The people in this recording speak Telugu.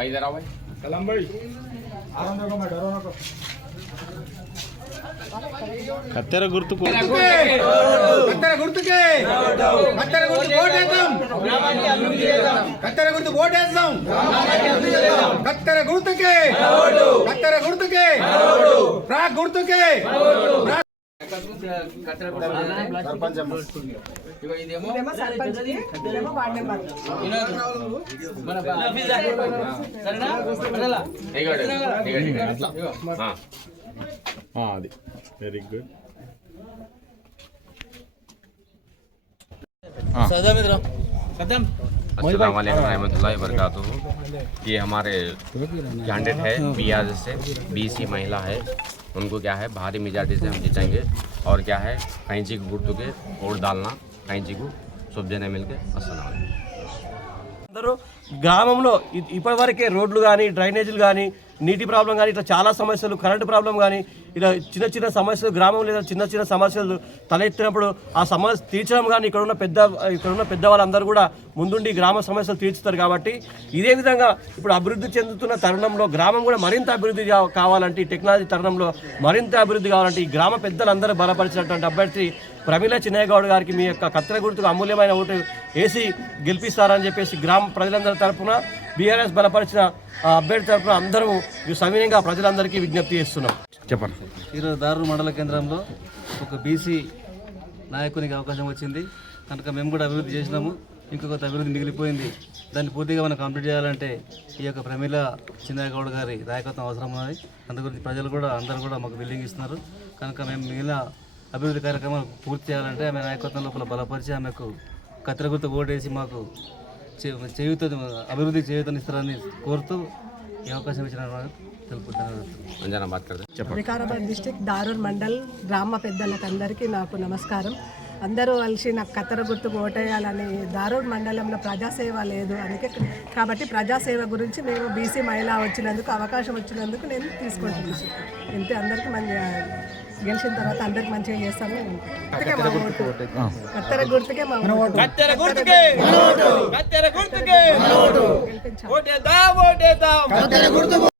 इधर आओ भाई కత్తెర గుర్తుకు కత్తెర గుర్తుకే. కత్తెర గుర్తు ఓటేద్దాం కత్తెర గుర్తు ఓటేద్దాం కత్తెర గుర్తుకే. కత్తెర గుర్తుకే. రా గుర్తుకే. రా ఇగో. ఇదేమో ఇగో ఇగో ఇగో అట్లా ఆ. ఆ, అది వెరీ గుడ్ अस्सलाम वालेकुम रहमतुल्लाहि वबरकातुहू ये हमारे कैंडिडेट है बिहार से बीसी महिला है उनको क्या है भारी मेजॉरिटी से हम जीतेंगे और क्या है कैंची को गुर्तु के वोट डालना कैंची को सब जने मिलके अस्सलाम वालेकुम అందరూ గ్రామంలో ఇ- ఇప్పటివరకే రోడ్లు కానీ డ్రైనేజీలు కానీ నీటి ప్రాబ్లం కానీ ఇట్లా చాలా సమస్యలు కరెంటు ప్రాబ్లం కానీ ఇలా చిన్న చిన్న సమస్యలు గ్రామం లేదా చిన్న చిన్న సమస్యలు తలెత్తినప్పుడు ఆ సమస్య తీర్చడం కానీ ఇక్కడ ఉన్న పెద్ద ఇక్కడ ఉన్న పెద్ద వాళ్ళందరూ కూడా ముందుండి గ్రామ సమస్యలు తీర్చుతారు కాబట్టి ఇదే విధంగా ఇప్పుడు అభివృద్ధి చెందుతున్న తరుణంలో గ్రామం కూడా మరింత అభివృద్ధి కావాలంటే ఈ టెక్నాలజీ తరుణంలో మరింత అభివృద్ధి కావాలంటే ఈ గ్రామ పెద్దలందరూ బలపరిచినటువంటి అభ్యర్థి ప్రమీల చిన్నయ్యగౌడ్ గారికి మీ యొక్క కత్తెర గుర్తుకు అమూల్యమైన ఓటు వేసి గెలిపిస్తారని చెప్పేసి గ్రామ ప్రజలందరి తరపున బీఆర్ఎస్ బలపరిచిన ఆ అభ్యర్థి తరపున అందరూ సవినయంగా ప్రజలందరికీ విజ్ఞప్తి చేస్తున్నాం. చెప్పండి. ఈరోజు దారుణ మండల కేంద్రంలో ఒక బీసీ నాయకునికి అవకాశం వచ్చింది. కనుక మేము కూడా అభివృద్ధి చేసినాము. ఇంకొక అభివృద్ధి మిగిలిపోయింది. దాన్ని పూర్తిగా మనం కంప్లీట్ చేయాలంటే ఈ యొక్క ప్రమీల చిన్నగౌడ్ గారి నాయకత్వం అవసరం ఉన్నది. అందు గురించి ప్రజలు కూడా అందరూ కూడా మాకు బిల్డింగ్ ఇస్తున్నారు. కనుక మేము మిగిలిన అభివృద్ధి కార్యక్రమాలు పూర్తి చేయాలంటే ఆమె నాయకత్వం లోపల బలపరిచి ఆమెకు కత్తెర గుర్తు ఓటేసి మాకు చేయూత అభివృద్ధి చేయతనిస్తారని కోరుతూ ఈ అవకాశం ఇచ్చిన వికారాబాద్ డిస్టిక్ దారూర్ మండల్ గ్రామ పెద్దలకు అందరికీ నాకు నమస్కారం. అందరూ కలిసి నాకు కత్తర గుర్తుకు ఓటేయాలని దారూర్ మండలంలో ప్రజాసేవ లేదు అందుకే కాబట్టి ప్రజాసేవ గురించి మేము బీసీ మహిళ వచ్చినందుకు అవకాశం వచ్చినందుకు నేను తీసుకుంటున్నాను. ఇంతే అందరికీ మంచి గెలిచిన తర్వాత అందరికి మంచిగా చేస్తాను నేను అందుకే మా ఓటు. కత్తెర గుర్తుకే మా కత్తెర గుర్తుకే. కత్తెర గుర్తుకే. ఓటేద్దాం ఓటేద్దాం